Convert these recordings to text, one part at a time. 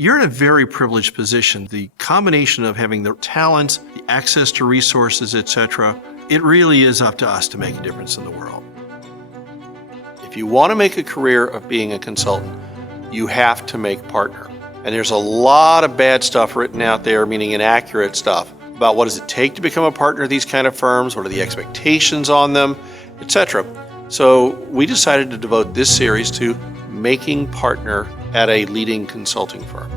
you're in a very privileged position. The combination of having the talent, the access to resources, etc., it really is up to us to make a difference in the world. If you want to make a career of being a consultant, you have to make partner. And there's a lot of bad stuff written out there, meaning inaccurate stuff, about what does it take to become a partner of these kind of firms, what are the expectations on them, etc. So we decided to devote this series to making partner at a leading consulting firm.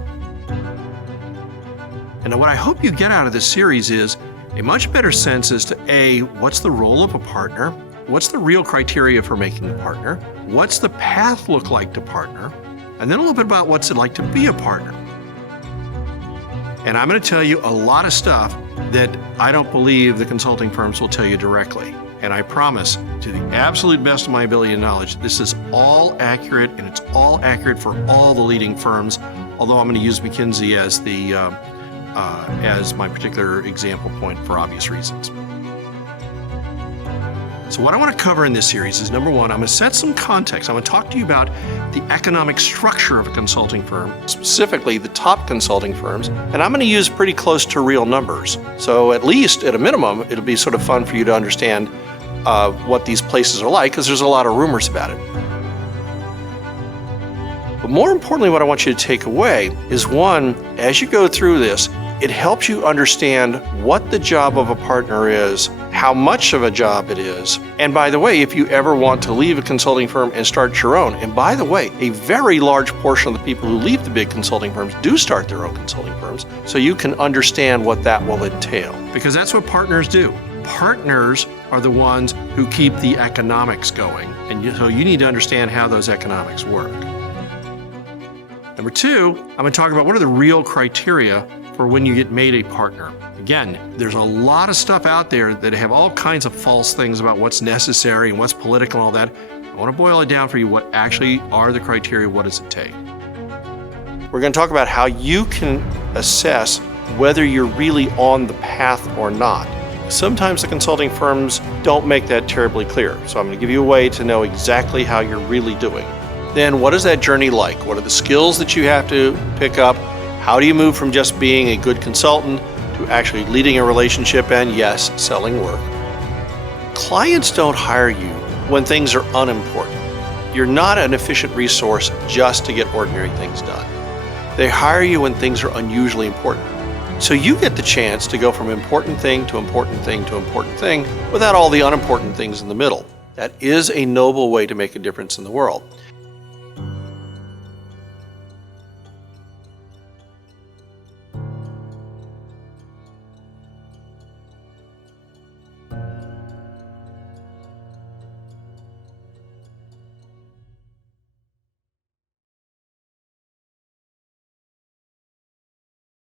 And what I hope you get out of this series is a much better sense as to A, what's the role of a partner? What's the real criteria for making a partner? What's the path look like to partner? And then a little bit about what's it like to be a partner. And I'm going to tell you a lot of stuff that I don't believe the consulting firms will tell you directly. And I promise, to the absolute best of my ability and knowledge, this is all accurate, and it's all accurate for all the leading firms, although I'm going to use McKinsey as my particular example point for obvious reasons. So what I want to cover in this series is, number one, I'm going to set some context. I'm going to talk to you about the economic structure of a consulting firm, specifically the top consulting firms, and I'm going to use pretty close to real numbers. So at least, at a minimum, it'll be sort of fun for you to understand what these places are like, because there's a lot of rumors about it. But more importantly, what I want you to take away is, one, as you go through this, it helps you understand what the job of a partner is, how much of a job it is, and by the way, if you ever want to leave a consulting firm and start your own, and by the way, a very large portion of the people who leave the big consulting firms do start their own consulting firms, so you can understand what that will entail. Because that's what partners do. Partners are the ones who keep the economics going, and so you need to understand how those economics work. Number two, I'm going to talk about what are the real criteria for when you get made a partner. Again, there's a lot of stuff out there that have all kinds of false things about what's necessary and what's political and all that. I want to boil it down for you. What actually are the criteria? What does it take? We're going to talk about how you can assess whether you're really on the path or not. Sometimes the consulting firms don't make that terribly clear. So I'm going to give you a way to know exactly how you're really doing. Then what is that journey like? What are the skills that you have to pick up? How do you move from just being a good consultant to actually leading a relationship and, yes, selling work? Clients don't hire you when things are unimportant. You're not an efficient resource just to get ordinary things done. They hire you when things are unusually important. So you get the chance to go from important thing to important thing to important thing without all the unimportant things in the middle. That is a noble way to make a difference in the world.